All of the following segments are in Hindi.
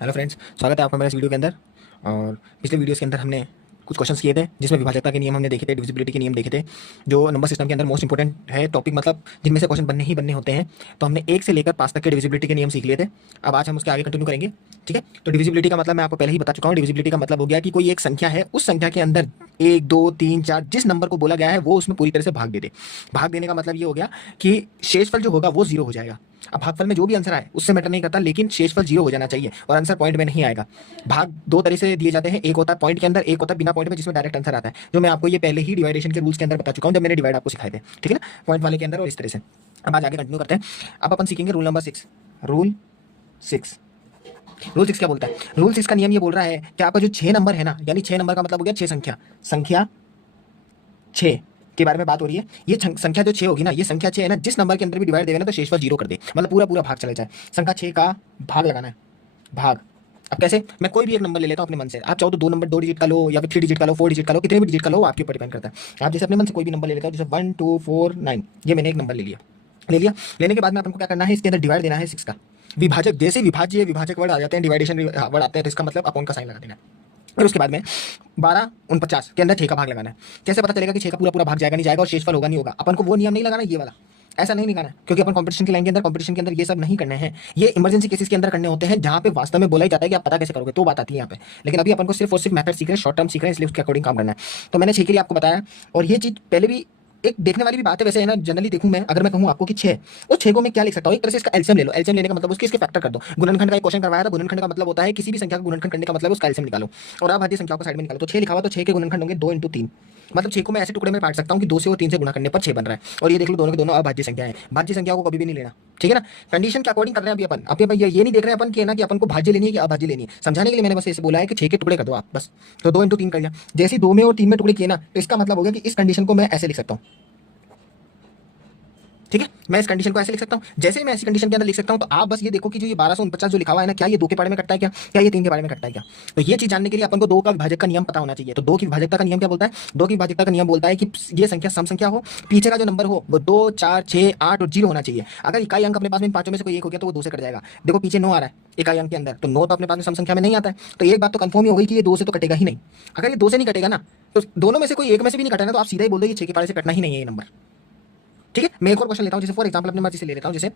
हेलो फ्रेंड्स, स्वागत है आपका मेरे इस वीडियो के अंदर। और पिछले वीडियोस के अंदर हमने कुछ क्वेश्चंस किए थे जिसमें विभाजकता के नियम हमने देखे थे, डिविजिबिलिटी के नियम देखे थे, जो नंबर सिस्टम के अंदर मोस्ट इंपॉर्टेंट है टॉपिक, मतलब जिनमें से क्वेश्चन बनने ही बनने होते हैं। तो हमने 1 से लेकर 5 तक के डिविजिबिलिटी के नियम सीख लिए थे। अब आज हम उसके आगे कंटिन्यू करेंगे। ठीक है, तो डिविजिबिलिटी का मतलब मैं आपको पहले ही बता चुका हूँ। डिविजिबिलिटी का मतलब हो गया कि कोई एक संख्या है, उस संख्या के अंदर 1 2 3 4 जिस नंबर को बोला गया है वो उसमें पूरी तरह से भाग दे दे। भाग देने का मतलब ये हो गया कि शेषफल जो होगा वो जीरो हो जाएगा। अब भागफल में जो भी आंसर आए उससे मैटर नहीं करता, लेकिन शेषफल जीरो हो जाना चाहिए और आंसर पॉइंट में नहीं आएगा। भाग दो तरह से दिए जाते हैं, एक होता है पॉइंट के अंदर, एक होता है बिना पॉइंट में जिसमें डायरेक्ट आंसर आता है, जो मैं आपको ये पहले ही डिवाइडेशन के रूल्स के अंदर बता चुका हूं जब मैंने डिवाइड आपको सिखाए थे। ठीक है ना, पॉइंट वाले के अंदर और इस तरह से। अब आज आगे कंटिन्यू करते हैं। अब अपन सीखेंगे रूल नंबर 6। रूल 6। रूल 6 क्या बोलता है? रूल 6 का नियम ये बोल रहा है कि आपका जो 6 नंबर है ना, यानी 6 नंबर का मतलब हो गया 6 संख्या, संख्या 6 के बारे में बात हो रही है। ये संख्या जो 6 होगी ना, ये संख्या 6 है ना, जिस नंबर के अंदर भी डिवाइड देगा ना तो शेषफल जीरो कर दे, मतलब पूरा पूरा भाग चला जाए। संख्या 6 का भाग लगाना है, भाग। अब कैसे? मैं कोई भी एक नंबर ले लेता हूँ अपने मन से। आप चाहो तो 2 नंबर 2 डिजिट का लो, या फिर 3 डिजिट का लो, 4 डिजिट का लो, कितने भी डिजिट का लो आपके ऊपर डिपेंड करता है। आप जैसे अपने मन से कोई भी नंबर ले लेता हो, जैसे 1 2 4 9, ये मैंने एक नंबर ले लिया। ले लिया, लेने के बाद में अपन को क्या करना है, इसके अंदर डिवाइड देना है 6 का। विभाजक, जैसे विभाज्य विभाजक वर्ड आ जाते हैं, डिवाइडेशन वर्ड आते हैं, तो इसका मतलब अपॉन का साइन लगा देना है। फिर उसके बाद में 12 49 के अंदर 6 का भाग लगाना है। कैसे पता चलेगा कि 6 का पूरा पूरा भाग जाएगा नहीं जाएगा और शेषफल होगा नहीं होगा? अपन को वो नियम नहीं लगाना, ये वाला ऐसा नहीं निकालना है, क्योंकि अपन कंपटीशन की लाइन के अंदर, कंपटीशन के अंदर ये सब नहीं करने हैं। ये इमरजेंसी केसेस के अंदर करने होते हैं, जहां पे वास्तव में बोला ही जाता है कि आप पता कैसे करोगे, तो बात आती है यहाँ पे। लेकिन अभी अपन को सिर्फ और सिर्फ मेथड सीख रहे हैं, शॉर्ट टर्म सीख रहे हैं, इसलिए उसके अकॉर्डिंग काम करना है। तो मैंने 6 के लिए आपको बताया, और ये चीज पहले भी एक देखने वाली भी बात है वैसे, है ना। जनरली देखूं मैं, अगर मैं कहूं आपको कि 6, उस 6 को मैं क्या लिख सकता हूं, एक तरह से इसका एलसीएम ले लो। एलसीएम लेने का मतलब उसके इसके फैक्टर कर दो। गुणनखंड का एक क्वेश्चन करवाया था, गुणनखंड का मतलब होता है किसी भी संख्या का गुणनखंड करने का मतलब उसका एलसीएम निकालो, और आप भाज्य संख्याओं को साइड में निकालो। तो 6 लिखा हुआ, तो 6 के गुणनखंड होंगे 2 × 3, मतलब 6 को मैं ऐसे टुकड़े में काट सकता हूं कि 2 से और 3 से गुणा करने पर 6 बन रहा है। और ये देख लो, दोनों के दोनों अभाज्य संख्या है। भाज्य संख्याओं को कभी भी नहीं लेना, ठीक है ना। कंडीशन के अकॉर्डिंग कर रहे हैं अभी अपन। अभी अपन ये नहीं देख रहे हैं अपन कि ना कि अपन को भाज्य लेनी है कि अभाज्य लेनी है। समझाने के लिए मैंने बस ऐसे बोला है कि 6 के टुकड़े कर दो आप, बस। तो 2 × 3 कर लिया। जैसे ही 2 में और 3 में टुकड़े किए ना, तो इसका मतलब हो गया कि इस कंडीशन को मैं ऐसे लिख सकता हूं। ठीक है, मैं इस कंडीशन को ऐसे लिख सकता हूँ। जैसे ही मैं ऐसी कंडीशन के अंदर लिख सकता हूँ, तो आप बस ये देखो कि जो ये 1249 जो लिखा हुआ है ना, क्या ये 2 के बारे में कटता है, क्या ये 3 के बारे में कटता है क्या? तो ये चीज जानने के लिए अपन को 2 का विभाजक का नियम पता होना चाहिए। तो 2 की विभाजकता का नियम क्या बोलता है? 2 की विभाजकता का नियम बोलता है कि ये संख्या सम संख्या हो, पीछे का जो नंबर हो वो 2 4 6 8 और 0 होना चाहिए। अगर इकाई अंक अपने पास में इन पांचों में से कोई एक हो गया तो वो 2 से कट जाएगा। देखो पीछे 9 आ रहा है इकाई अंक के अंदर, तो 9 तो अपने पास में सम संख्या में नहीं आता है। तो एक बात तो कंफर्म ही हो गई कि ये 2 से तो कटेगा ही नहीं। अगर ये 2 से नहीं कटेगा ना, तो दोनों में से कोई एक में से भी नहीं कटा ना, तो आप सीधा ही बोल दो ये 6 के पारे से कटना ही नहीं है ये नंबर। ठीक है, मैं एक और क्वेश्चन लेता हूँ, जैसे फॉर एग्जाम्पल अपनी मर्जी से ले लेता हूँ, जैसे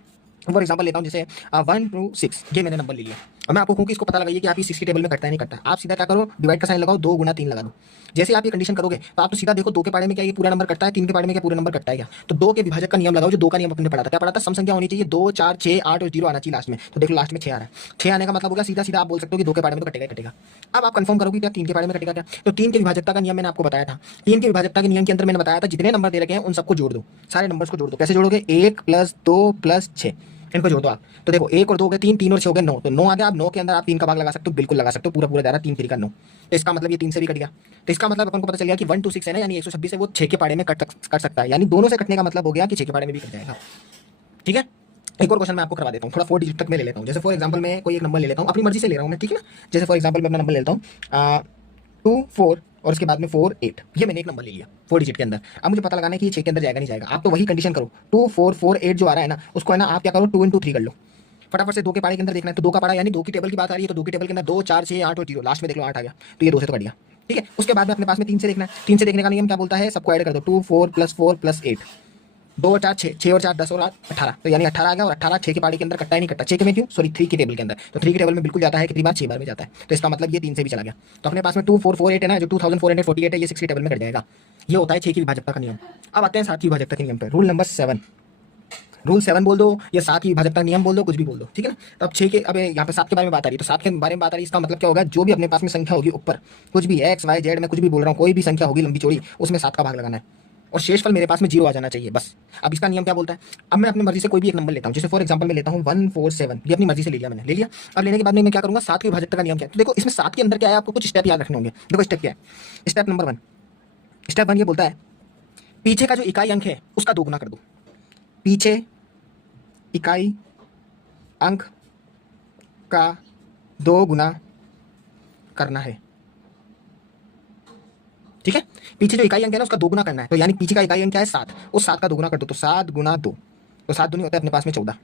फॉर एग्जाम्पल लेता हूँ जैसे 1 2 6, ये मैंने नंबर ले लिया। और मैं आपको कहूँ कि इसको पता लगाइए कि आप ये 6 की टेबल में कटता है नहीं कटता। आप सीधा क्या करो, डिवाइड का साइन लगाओ, 2 × 3 लगा दो। जैसे आप ये कंडीशन करोगे तो आप तो सीधा देखो 2 के पारे में क्या ये पूरा नंबर कटता है, 3 के पारे में क्या पूरा नंबर कटता है क्या? तो 2 के विभाजक का नियम लगाओ, जो 2 का नियम अपने पढ़ा था। क्या पढ़ा था? सम संख्या होनी चाहिए, 2 4 6 8 और 0 आना चाहिए लास्ट में। तो देखो लास्ट में 6 आ रहा है। 6 आने का मतलब होगा सीधा सीधा आप बोल सकते हो कि 2 के बारे में तो कटेगा ही कटेगा। अब आप कंफर्म करोगे क्या 3 के बारे में कटेगा क्या? तो 3 के विभाजकता का नियम मैंने आपको बताया था। 3 के विभाजकता के नियम के अंदर मैंने बताया था जितने नंबर दे रखे हैं उन सबको जोड़ दो, सारे नंबर्स को जोड़ दो। कैसे जोड़ोगे? 1 + 2 + 6, इनको जोड़ दो आप। तो देखो 1 और 2 हो गए 3, 3 और 6 हो गए 9, तो 9 आ गया। आप 9 के अंदर आप 3 का भाग लगा सकते हो, बिल्कुल लगा सकते हो, पूरा पूरा जा रहा है 3 3 का 9। तो इसका मतलब ये 3 से भी कट गया। तो इसका मतलब अपन को पता चल गया कि 1 2 6 है ना, यानी 126 है, वो 6 के पाड़े में कट सकता है। यानी दोनों से कटने का मतलब हो गया कि 6 के पाड़े में भी कट जाएगा। ठीक है, एक और क्वेश्चन मैं आपको करवा देता हूँ, थोड़ा 4 डिजिट तक मैं ले लेता हूँ। जैसे फॉर एग्जाम्पल मैं कोई एक नंबर ले लेता हूँ, अपनी मर्जी से ले रहा हूँ मैं, ठीक है ना। जैसे फॉर एग्जाम्पल मैं अपना नंबर ले लेता हूँ 2 4 और उसके बाद में 4 8, ये मैंने एक नंबर ले लिया 4 डिजिट के अंदर। अब मुझे पता लगाना है कि ये 6 के अंदर जाएगा नहीं जाएगा। आप तो वही कंडीशन करो, 2 4 4 8 जो आ रहा है ना, उसको है ना आप क्या करो, 2 × 3 कर लो। फटाफट से 2 के पारे के अंदर देखना है, तो 2 का पारा यानी 2 की टेबल की बात आ रही है, तो 2 की टेबल के अंदर 2 4 6 8 और 0, लास्ट में देख लो 8 आ गया, तो ये 2 से तो कट गया। ठीक है, उसके बाद में अपने पास में 3 से देखना है। 3 से देखने का नियम क्या बोलता है? सबको ऐड कर दो, 2 4 + 4 + 8, 2 और 4 6, 6 और 4 10 और 8 18, तो यानी 18 आ गया। और 18 6 के पारी के अंदर कटता ही नहीं कटता। 6 के में क्यों? सॉरी 3 की टेबल के अंदर, तो 3 की टेबल में बिल्कुल जाता है, कितनी बार? 6 बार में जाता है। तो इसका मतलब ये 3 से भी चला गया। तो अपने पास में 2 4 4 8 है ना, जो 2448 है, ये 6 की टेबल में कट जाएगा। ये होता है 6 की विभाजकता का नियम। अब आते हैं 7 की विभाजकता के नियम पर। Rule number 7। रूल 7 बोल दो या 7 की विभाजकता का नियम बोल दो, कुछ भी बोल दो, ठीक है ना। तो अब 6 के, अब यहाँ पे 7 के बारे में बात आ रही है, तो 7 के बारे में बात आ रही है, इसका मतलब क्या होगा? जो भी अपने पास में संख्या होगी ऊपर, कुछ भी एक्स वाई जेड, में कुछ भी बोल रहा हूँ, कोई भी संख्या होगी लंबी चौड़ी, उसमें 7 का भाग लगाना है और शेषफल मेरे पास में 0 आ जाना चाहिए, बस। अब इसका नियम क्या बोलता है? अब मैं अपनी मर्जी से कोई भी एक नंबर लेता हूँ, जैसे फॉर एग्जांपल मैं लेता हूँ 147, ये अपनी मर्जी से ले लिया मैंने, ले लिया। अब लेने के बाद में मैं क्या करूँगा? 7 की विभाजकता का नियम क्या है? तो देखो इसमें 7 के अंदर क्या है, आपको कुछ स्टेप याद रखने होंगे। देखो स्टेप क्या है? स्टेप नंबर 1, स्टेप 1 ये बोलता है पीछे का जो इकाई अंक है उसका 2 गुना कर दो। पीछे इकाई अंक का 2 गुना करना है, ठीक है। पीछे जो इकाई अंक है ना उसका 2 गुना करना है, तो यानी पीछे का इकाई अंक क्या है? 7, उस 7 का 2 गुना कर दो, तो 7 × 2, तो 7 दूनी होता है अपने पास में 14।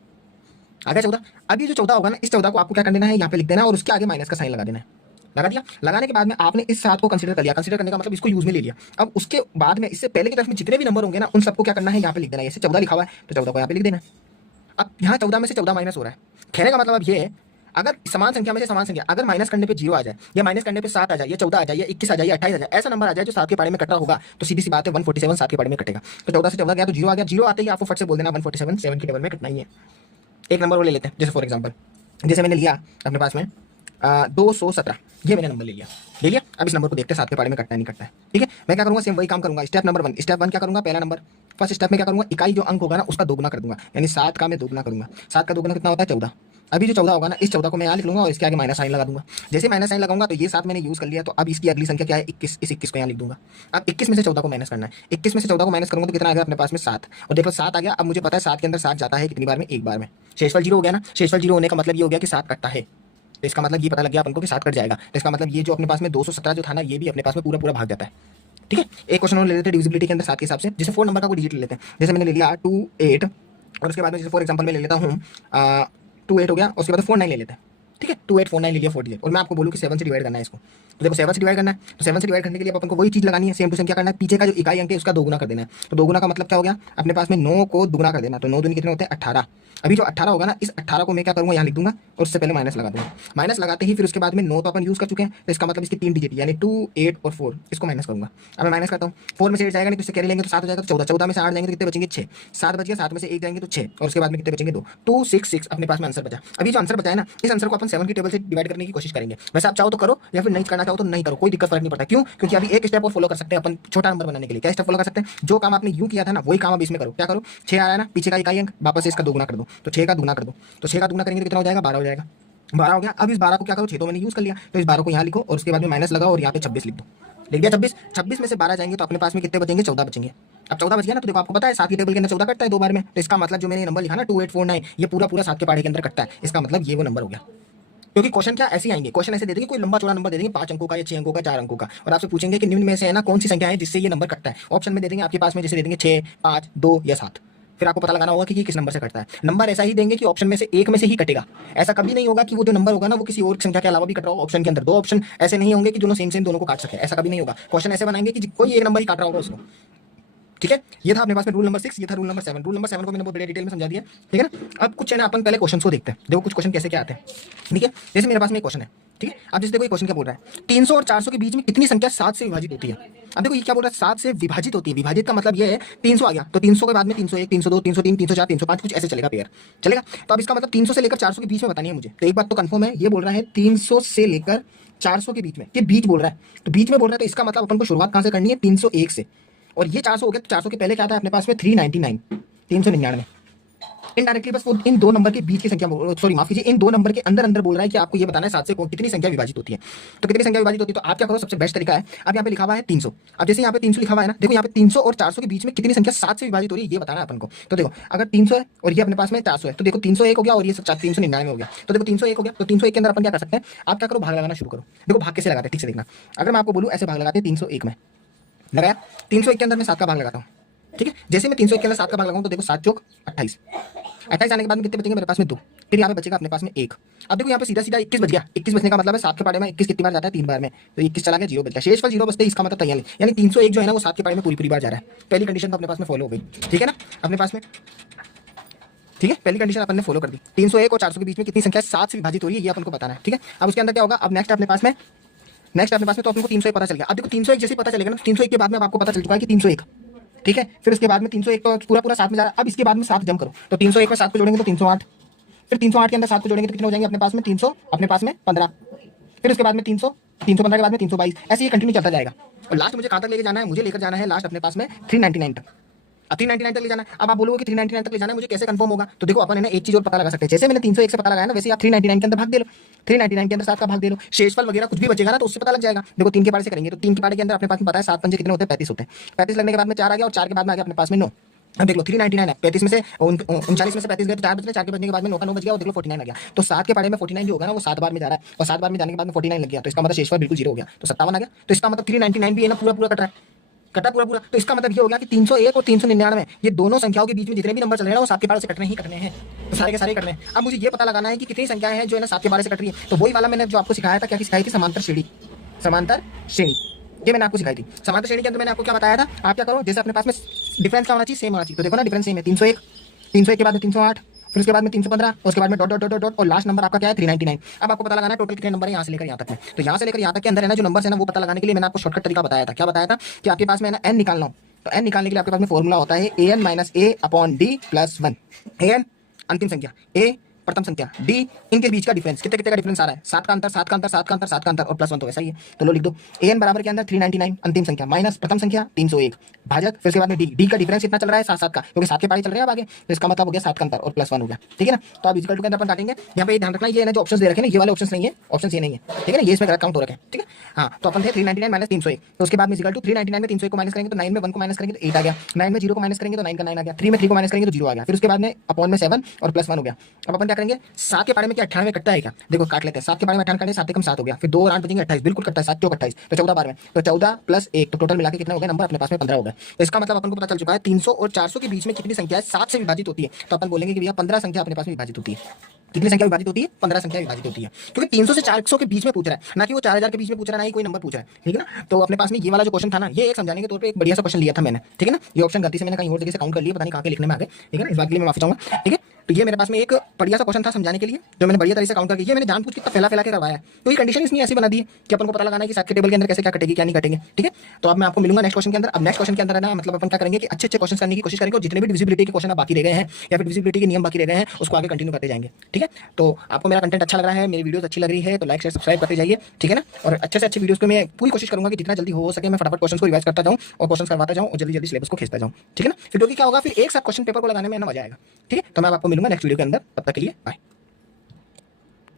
आ गया 14। अब ये जो 14 होगा ना, इस 14 को आपको क्या कर देना है, यहाँ पे लिख देना है और उसके आगे माइनस का साइन लगा देना है। लगा दिया। लगाने के बाद में आपने इस 7 को कंसीडर कर लिया। कंसीडर करने का मतलब इसको यूज में ले लिया। अब उसके बाद में इससे पहले की तरफ में जितने भी नंबर होंगे ना, उन सबको क्या करना है, यहाँ पे लिख देना है। जैसे 14 लिखा हुआ है तो 14 को यहाँ पे लिख देना है। अब यहाँ 14 में से 14 माइनस हो रहा है। कहने का मतलब अब ये है, अगर समान संख्या में से समान संख्या अगर माइनस करने पे 0 आ जाए, या माइनस करने पे 7 आ जाए, या 14 आ जाए, या 21 आ जाए, या 28 आ जाए, ऐसा नंबर आ जाए जो 7 के पारे में कटा होगा, तो सीधी सी बात है 147 7 के पारे में कटेगा। तो 14 से 14 गया तो 0 आ गया। 0 आते ही आपको फट से बोल देना 147 7 के टेबल में कटना ही है। एक नंबर और ले लेते हैं, जैसे फॉर एग्जाम्पल, जैसे मैंने लिया अपने पास में 217, ये मैंने नंबर ले लिया। अब इस नंबर को देखते हैं 7 के पारे में कटना है नहीं कटना है। ठीक है, मैं क्या करूंगा, सेम वही काम करूंगा। स्टेप नंबर 1, स्टेप 1 क्या करूंगा, पहला नंबर फर्स्ट स्टेप में क्या करूंगा, इकाई जो अंक होगा ना उसका दोगुना कर दूंगा, यानी 7 का मैं दोगुना करूंगा। 7 का दोगुना कितना होता है, 14। अभी जो 14 होगा ना, इस 14 को मैं यहाँ लिख लूंगा और इसके आगे माइनस साइन लगा दूंगा। जैसे माइनस साइन लगाऊंगा तो ये 7 मैंने यूज कर लिया, तो अब इसकी अगली संख्या क्या है, 21। इस 21 को यहाँ लिख दूंगा। अब 21 में से 14 को माइनस करना है। 21 में से 14 को माइनस करूंगा तो कितना आ गया अपने पास में 7। और देखो 7 आ गया। अब मुझे पता है 7 के अंदर 7 जाता है कितनी बार में, एक बार में। शेषफल 0 हो गया ना। शेषफल 0 होने का मतलब ये हो गया कि 7 कटता है। तो इसका मतलब ये पता लग गया अपन को कि 7 कट जाएगा। तो इसका मतलब ये जो अपने पास में 217 जो था ना, ये भी अपने पास में पूरा पूरा भाग जाता है। ठीक है, एक क्वेश्चन और ले लेते हैं डिविजिबिलिटी के अंदर 7 के हिसाब से। जैसे 4 नंबर का कोई डिजिट ले लेते हैं। जैसे मैंने ले लिया 2 8, और उसके बाद में जैसे फॉर एग्जाम्पल मैं ले लेता हूँ 2 8 हो गया, उसके बाद 4 9 ले लेते हैं। ठीक है, 2 8 4 9 ले लिया 4 डिजिट, और मैं आपको बोलूँ कि 7 से डिवाइड करना है इसको। तो देखो 7 से डिवाइड करना है, तो 7 से डिवाइड करने के लिए अपन को वही चीज लगानी है, सेम टू सेम क्या करना है, पीछे का जो इकाई अंक है उसका दोगुना कर देना है। तो दोगुना का मतलब क्या हो गया, अपने पास में 9 को दुगुना कर देना। तो 9 दूनी कितने होते हैं, 18। अभी जो 18 होगा ना, इस 18 को मैं क्या करूंगा, यहाँ लिख दूंगा और उससे पहले माइनस लगा दूंगा। माइनस लगाते ही फिर उसके बाद में 9 तो अपन यूज कर चुके हैं, तो इसका मतलब इसके 3 डिजिट यानी 2 8 और 4, इसको माइनस करूंगा। अब मैं माइनस करता हूँ, 4 में से 8 जाएगा नहीं तो इससे कैरी लेंगे तो 7 हो जाएगा, तो 14। 14 में से 8 जाएंगे तो कितने बचेंगे, 6। 7 बच गया, 7 में से 1 जाएंगे तो 6, और उसके बाद में कितने बचेंगे, 2 2 6 6 अपने पास में आंसर बचा। अभी जो आंसर बचा है ना, इस आंसर को अपन 7 की टेबल से डिवाइड करने की कोशिश करेंगे। वैसे आप चाहो तो करो, या फिर नहीं करना चाहो तो नहीं करो, कोई दिक्कत फर्क नहीं पड़ता। क्यों? क्योंकि अभी एक स्टेप और फॉलो कर सकते हैं अपन छोटा नंबर बनाने के लिए। क्या स्टेप फॉलो कर सकते हैं, जो काम आपने यूं किया था ना वही काम अब इसमें करो। क्या करो, 6 आ रहा है ना, पीछे का इकाई अंक वापस से इसका दोगुना कर दो, तो 6 का दोगुना कर दो। तो 6 का दोगुना करेंगे तो कितना हो जाएगा, 12 हो जाएगा। 12 हो गया। अब इस 12 को क्या करो, 6 तो मैंने यूज कर लिया, तो इस 12 को यहाँ लिखो और उसके बाद में माइनस लगाओ और यहाँ पे 26 लिख दो। लिख दिया 26। 26 में से 12 जाएंगे तो अपने पास में कितने बचेंगे, 14 बचेंगे। अब 14 बच गया ना, तो देखो आपको पता है 7 की टेबल के अंदर 14 कटता है 2 बार में। तो इसका मतलब जो मैंने नंबर लिखा ना 2 8 4 9, ये पूरा पूरा 7 के पहाड़े के अंदर कटता है। इसका मतलब ये वो नंबर हो गया। क्योंकि क्वेश्चन क्या ऐसे आएंगे, क्वेश्चन ऐसे दे देंगे, कोई लंबा चौड़ा नंबर दे देंगे 5 अंकों का या 6 अंकों का, 4 अंकों का, और आपसे पूछेंगे कि निम्न में से है ना कौन सी संख्या है जिससे ये नंबर कटता है। ऑप्शन में दे देंगे आपके पास में, जैसे दे देंगे 6 5 2 या 7। फिर आपको पता लगाना होगा कि ये किस नंबर से कटता है। नंबर ऐसा ही देंगे कि ऑप्शन में से एक में से ही कटेगा। ऐसा कभी नहीं होगा कि वो जो नंबर होगा ना वो किसी और संख्या के अलावा भी कट रहा हो। ऑप्शन के अंदर 2 ऑप्शन ऐसे नहीं होंगे कि दोनों सेम सेम दोनों को काट सके, ऐसा कभी नहीं होगा। क्वेश्चन ऐसे बनाएंगे कि कोई एक नंबर ही काट रहा होगा उसको। ठीक है, ये था अपने पास में रूल नंबर 6, ये था रूल नंबर 7। रूल नंबर 7 को मैंने बहुत बड़े डिटेल में समझा दिया। ठीक है ना, अब कुछ है ना अपन पहले क्वेश्चन को देखते हैं। देखो कुछ क्वेश्चन कैसे क्या आते हैं। ठीक है, जैसे मेरे पास में एक क्वेश्चन है। ठीक है, अब जैसे देखो ये क्वेश्चन क्या बोल रहा है, 300 और 400 के बीच में कितनी संख्या 7 से विभाजित होती है। अब देखो ये क्या बोल रहा है, 7 से विभाजित होती है। विभाजित का मतलब ये है 300 आ गया तो 300 के बाद में 301 302 303 304 305 कुछ ऐसे चलेगा पेयर चलेगा। तो अब इसका मतलब 300 से लेकर 400 के बीच में बतानी है मुझे। तो एक बात तो कंफर्म है, ये बोल रहा है 300 से लेकर 400 के बीच में, ये बीच बोल रहा है, तो बीच में बोल रहा है, तो इसका मतलब अपन को शुरुआत कहां से करनी है, 301 से। और ये 400 हो गया, तो 400 के पहले क्या था अपने पास में 399 399। इनडायरेक्टली बस वो इन दो नंबर के बीच की संख्या, सॉरी माफ कीजिए, इन दो नंबर के अंदर अंदर बोल रहा है कि आपको ये बताना है 7 से कितनी संख्या विभाजित होती है। तो कितनी संख्या विभाजित होती है, तो आप क्या करो, सबसे बेस्ट तरीका है, अब यहाँ पे लिखा हुआ है 300। अब जैसे यहाँ पे 300 लिखा हुआ है ना, देखो यहाँ पे 300 और 400 के बीच में कितनी संख्या 7 से विभाजित हो रही है ये बताना है अपन को। तो देखो अगर 300 है और ये अपने पास में 400 है, तो देखो 301 हो गया और ये 399 हो गया। तो देखो 301 हो गया, तो 301 के अंदर अपन क्या कर सकते हैं, आप क्या करो, भाग लगाना शुरू करो। देखो भाग कैसे लगाते हैं, ठीक से देखना। अगर मैं आपको बोलूँ ऐसे भाग लगाते हैं 301 में, लगाया 301 के अंदर मैं 7 का भाग लगाता हूँ। ठीक है, जैसे मैं 301 के अंदर 7 का भाग लगाऊं तो देखो 7 चौक 28। 28 आने के बाद में कितने बचेंगे मेरे पास में 2, फिर यहाँ पे बचेगा अपने पास में 1। अब देखो यहाँ पे सीधा सीधा 21 बच गया। 21 बचने का मतलब है 7 के पारे में 21 कितनी बार जाता है, 3 बार में, तो 21 चला गया, 0 बच गया। शेषफल 0 बचते इसका मतलब तैयार, यानी 301 जो है ना वो 7 के पारे में पूरी पूरी बार जा रहा है। पहली कंडीशन तो अपने पास में फॉलो हो गई। ठीक है ना, अपने पास में ठीक है, पहली कंडीशन अपन ने फॉलो कर दी। 301 और 400 के बीच में कितनी संख्या 7 से विभाजित हो रही है ये अपन को बताना है। ठीक है, अब उसके अंदर क्या होगा, अब नेक्स्ट अपने पास में तो अपन को 301 पता चल गया। अब देखो 301 जैसे पता चलेगा ना, 301 के बाद में आपको पता चल चुका है कि 301। ठीक है, फिर उसके बाद में 301 तो पूरा पूरा 7 में जा रहा है। अब इसके बाद में 7 जम करो, तो 301 में 7 को जोड़ेंगे तो 308, फिर 308 के अंदर 7 को जोड़ेंगे तो कितने हो जाएंगे अपने पास में 300, अपने पास में 15, फिर उसके बाद में 300, 315 के बाद में 322, ऐसे ये कंटिन्यू चलता जाएगा। और लास्ट मुझे कहाँ तक लेके जाना है, मुझे लेकर जाना है लास्ट अपने पास में 399 तक। अब 399 तक ले जाना है। अब आप बोलोगे कि 399 तक ले जाना है, मुझे कैसे कंफर्म होगा, तो देखो अपन है ना एक चीज और पता लगा सकते हैं। जैसे मैंने 301 से पता लगाया ना, वैसे आप 399 के अंदर भाग दे लो, 399 के अंदर 7 का भाग दे लो, शेषफल वगैरह कुछ भी बचेगा ना तो उससे पता लग जाएगा। देखो 3 के पारे से करेंगे तो 3 के पारे के अंदर अपने पास में पता है 7 पंजे कितने होते हैं, 35 होते हैं। 35 लगने के बाद में 4 आ गया और 4 के बाद में आ गया अपने पास में 9। अब देख लो 399 है, 35 में से 39 में से 35 गए तो 4 बच गए, 4 के बचने के बाद में 9 का 9 बच गया और देख लो 49 आ गया। तो 7 के पारे में 49 जो होगा ना वो 7 बार में जा रहा है, और 7 बार में जाने के बाद में 49 लग गया, तो इसका मतलब शेषफल बिल्कुल 0 हो गया, तो 57 आ गया। तो इसका मतलब 399 भी है ना पूरा पूरा कट रहा है। कटा पूरा पूरा। तो इसका मतलब ये हो गया कि 301 और 399 ये दोनों संख्याओं के बीच में जितने भी नंबर चल रहे हैं वो 7 के 12 से कटने ही कटने हैं। तो सारे के सारे कटने हैं। अब मुझे ये पता लगाना है कि कितनी संख्याएं हैं जो है ना 7 के 12 से कट रही है। तो वही वाला मैंने जो आपको सिखाया था, क्या सिखाई थी, समांतर श्रेणी। समांतर श्रेणी ये मैंने आपको सिखाई थी। समांतर श्रेणी के अंदर मैंने आपको क्या बताया था, आप क्या करो, जैसे अपने पास में डिफरेंस क्या होना चाहिए, सेम होना चाहिए। तो देखो ना डिफरेंस सेम है, 301 के बाद में 308, फिर उसके बाद में 315, उसके बाद में डॉट डॉट डॉट डॉट और लास्ट नंबर आपका क्या है 399। अब आपको पता लगाना है टोटल कितने नंबर है यहाँ से लेकर यहाँ तक में। तो यहाँ से लेकर यहाँ तक के अंदर है ना जो नंबर है ना वो पता लगाने के लिए मैंने आपको शॉर्टकट तरीका बताया था। क्या बताया था कि आपके पास में ना एन निकालना हो, तो एन निकालने के लिए आपके पास में फॉर्मूला होता है an minus a upon D plus 1। an अंतिम संख्या, a प्रथम संख्या, डी इनके बीच का डिफरेंस, कितने कितने का डिफरेंस आ रहा है, 7 का अंतर 7 का अंतर 7 का अंतर 7 का अंतर और प्लस 1 तो वैसा ही है। तो लो लिख दो an बराबर के अंदर 399 अंतिम संख्या माइनस प्रथम संख्या 301 भाजक फिर उसके बाद में डी का डिफरेंस कितना चल रहा है 7 का, क्योंकि 7 के पारी चल रहे हैं अब आगे, तो इसका मतलब हो गया 7 का अंतर और प्लस 1 हो गया। ठीक है ना। तो आप इक्वल टू के अंदर अपन काटेंगे। यहाँ पे ध्यान रखना ये ना जो ऑप्शन दे रखे हैं ये वाले ऑप्शन नहीं है, ऑप्शन ये नहीं है। ठीक है ना, ये इसमें गलत काउंट हो रखे हैं। ठीक है हाँ, तो अपन थे 399 माइनस 301, तो उसके बाद में इक्वल टू 399 में 301 को माइनस करेंगे तो 9 में 1 को माइनस करेंगे तो 8 आ गया, 9 में 0 को माइनस करेंगे तो 9 का 9 आ गया, 3 में 3 को माइनस करेंगे तो 0 आ गया, फिर उसके बाद में अपॉन में 7 और प्लस 1 हो गया। अब अपन क्या करेंगे, 7 के पारे में क्या 98 कटता है क्या, देखो काट लेते हैं। 7 के पारे में 98 काटे, 7 कम 7 हो गया, फिर 2 और 8 बचेंगे 28, बिल्कुल कटता है 7 चौक 28, तो 14 बार में तो 14 प्लस 1 तो टोटल मिला के कितना हो गया नंबर अपने पास में 15 हो गया। तो इसका मतलब अपन को पता चल चुका है 300 और 400 के बीच में कितनी संख्या 7 से विभाजित होती है। तो अपन बोलेंगे कि भैया 15 संख्या अपने पास में विभाजित होती है। कितनी संख्या विभाजित होती है, 15 संख्या विभाजित होती है, क्योंकि 300 से 400 के बीच में पूछ रहा है, ना कि वो 4000 के बीच में पूछ रहा है, ना ही कोई नंबर पूछ रहा है। ठीक है ना। तो अपने पास में ये वाला जो क्वेश्चन था ना, ये एक समझाने के तौर पे एक बढ़िया सा क्वेश्चन लिया था मैंने। ठीक है ना, ये ऑप्शन गलती से मैंने कहीं और जगह से काउंट कर लिया, पता नहीं कहाँ के लिखने में आ गए। ठीक है ना, इस बात के लिए मैं माफी चाहूंगा। ठीक है, तो ये मेरे पास में एक बढ़िया सा क्वेश्चन था समझाने के लिए, जो मैंने बढ़िया तरीके से काउंट करके, ये मैंने जानबूझ के फैला फैला के करवाया है। तो ये कंडीशन इसमें ऐसी बना दी है कि अपन को पता लगाना है कि 7 के टेबल के अंदर कैसे क्या कटेगी क्या नहीं कटेंगे। ठीक है, तो अब मैं आपको मिलूंगा नेक्स्ट क्वेश्चन के अंदर। अब नेक्स्ट क्वेश्चन के अंदर है ना, मतलब अपन क्या करेंगे कि अच्छे अच्छे क्वेश्चन करने की कोशिश करेंगे, और जितने भी डिविजिबिलिटी के क्वेश्चन बाकी रह गए हैं या फिर डिविजिबिलिटी के नियम बाकी रह गए हैं उसको आगे कंटिन्यू करते जाएंगे। ठीक है, तो आपको मेरा कंटेंट अच्छा लग रहा है, मेरी वीडियोस अच्छी लग रही है तो लाइक शेयर सब्सक्राइब करते जाइए। ठीक है ना, और अच्छे से अच्छी वीडियोस को मैं पूरी कोशिश करूंगा कि जितना जल्दी हो सके मैं फटाफट क्वेश्चन को रिवाइज करता जाऊं और क्वेश्चन करवाता जाऊं और जल्दी जल्दी सिलेबस को खींचता जाऊं। ठीक है ना, फिर क्योंकि क्या होगा, फिर एक साथ क्वेश्चन पेपर को लगाने में ना मजा आएगा। ठीक है, तो मैं आपको मिलूंगा नेक्स्ट वीडियो के अंदर, तब तक के लिए बाय।